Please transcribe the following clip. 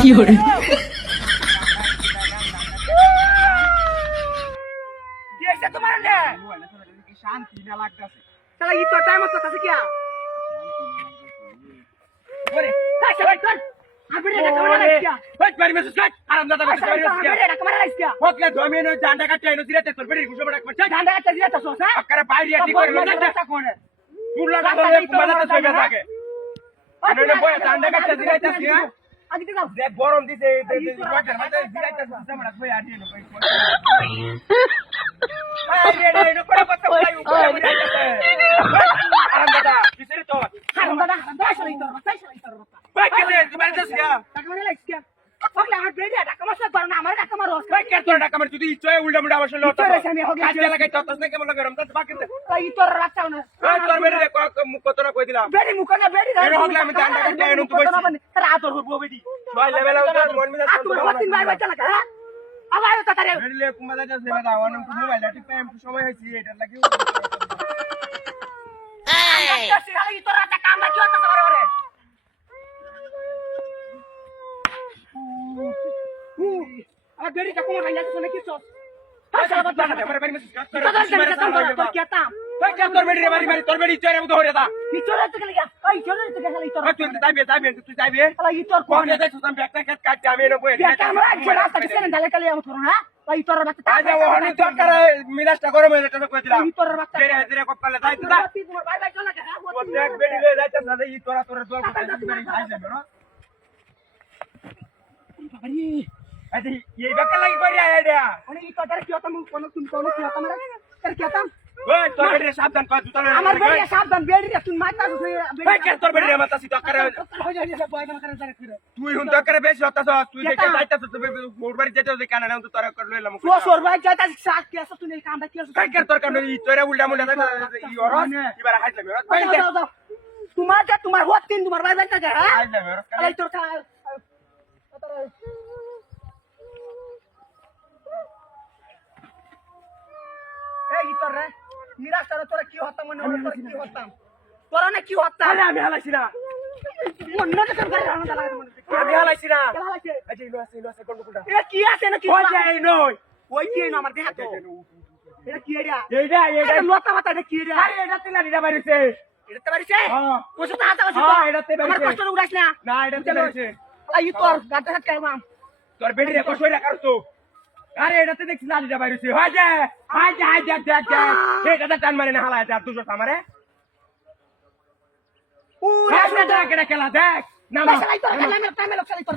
কি hore कैसे तुम्हारे ने शांति ना लागताছে चला ये तो टाइम होता था क्या बोले कैसे भाई कौन अभी रे कमरा लाइस क्या बस बारी में सुसट आरामदादा बस बारी में अभी रे कमरा लाइस क्या होतले दोमेनो जांडा का ट्रेन दिले तर बडी गुसो बडक मचा झंडा का चलिए तो सोसा अकरा बाहेर या ठीक ना कौन है तुला का तुम्हाला तर सोय जागे आणि बोय जांडा का दिले तर क्या आगे दिखाओ देख गरम दिसे वाटर मध्ये दिले तर समडा सोय आधी नो अरे रे नो कोण पत्ता होई ऊपर आरामदादा किसरे तो दादा कैसे इधर बाय केले तुम्हाला दस क्या कमरा लाइस क्या पगला हाथ बेरिया कमरा से पर ना हमारे कमरा रोज काय करतो टाका म्हणजे तुझी इच्छा उलटा मुडा बसलो होता इच्छा रेषा मी हो गया. काजला काही तोतच नाही की मला गरम तर बाकी कई तो रखता ना तर मेरे मुको तो ना कोई दिला बेरी मुकना बेरी बेरी होगला मी दांडा का ट्रेन तू बस तर आतो हो बेटी सोय लेवल होता मन में आ तू तीन बार बच्चा लगा अब आयो तारे मेरे कुमाला जस लेवा दावन तू मोबाईल टी टाइम समय है थिएटर लगी कैसे हाल ये तो रात काम ना क्यों तो सवार रे अब बेरी का कोमा गया सुने की सो चला बता दे मेरे बारे में तो क्या था क्या तोर बेटी रे बारी तोर बेटी चेहरे में तो हो रहा था ये चोर तो गया कई चोर तो गया ये तो तू ताबे तू ताबे अला ये तो कौन है तू बैठता खेत काट जावे नो कोई क्या कैमरा चला सकते हैं डाले कले हम थोड़ा हां कई तो बात आज वो हनी तो कर मिलास्टा करो मैं तो कोई दिला ये तो बात तेरे तेरे को पहले जाय तू दा बाय बाय चला गया वो देख बेटी ले जाता ना ये तोरा तोरा दो को खाई जा बरो अरे ये बकल लगी बढ़िया आइडिया आणि ये तो तर क्यों तुम कोण क्यों तुम तर क्या था ओए तोर बेटी सावधान कर तू तो আমার বেড়ি সাবধান বেড়ি রে তুই মাথা তো भाई क्या तोर बेटी मत सी तो कर हो जाए सब बॉय बन करे फिर तू हुन तो करे बेस होता सो तू देखे जाता तो मोड बारी जाते तो काना ना तू तोरा कर लेला तो सोरबाई जाता साथ के असं तूने काम किया काय कर तोर काम ई तोरा उल्टा मुल्टा ई औरत ई बारा हात लगे काय जाओ तुम्हार होत तीन तुम्हार बाय जाता का हात लगे अरे तो का ए इतर रे निराश तर तोरा की होता मन तोरा की होता तोरा ने की होता अरे आम्ही हलाशिना मन न कर राहणार त्याला मन आम्ही हलाशिना त्याला हाचे अजय लो असे कोण कुठं ए की असे ना की हो जाय नोय ওই কি না আমার দেহ তো এটা কি এরিয়া एडा লোটা মাথা এটা কি এরিয়া अरे एडा तिला निडा बारी से এটা তো বাড়িছে हां কোসা তা হাতা हां एडा ते আমার बारी কষ্ট উড়াইছ না ना एडा ते बारी से আই তোর গাটা হাত কাই মাম তোর বেটি রে কইরা করছো আরে এটা তে দেখছিস লালিটা বাইরে হইছে হয় যা দেখ এটা তো টান মারে না হালা যা তুই আমারে পুরা দেখ এটা খেলা দেখ না বাসালাই তোর কানে টাইমে লোক চালাই তোর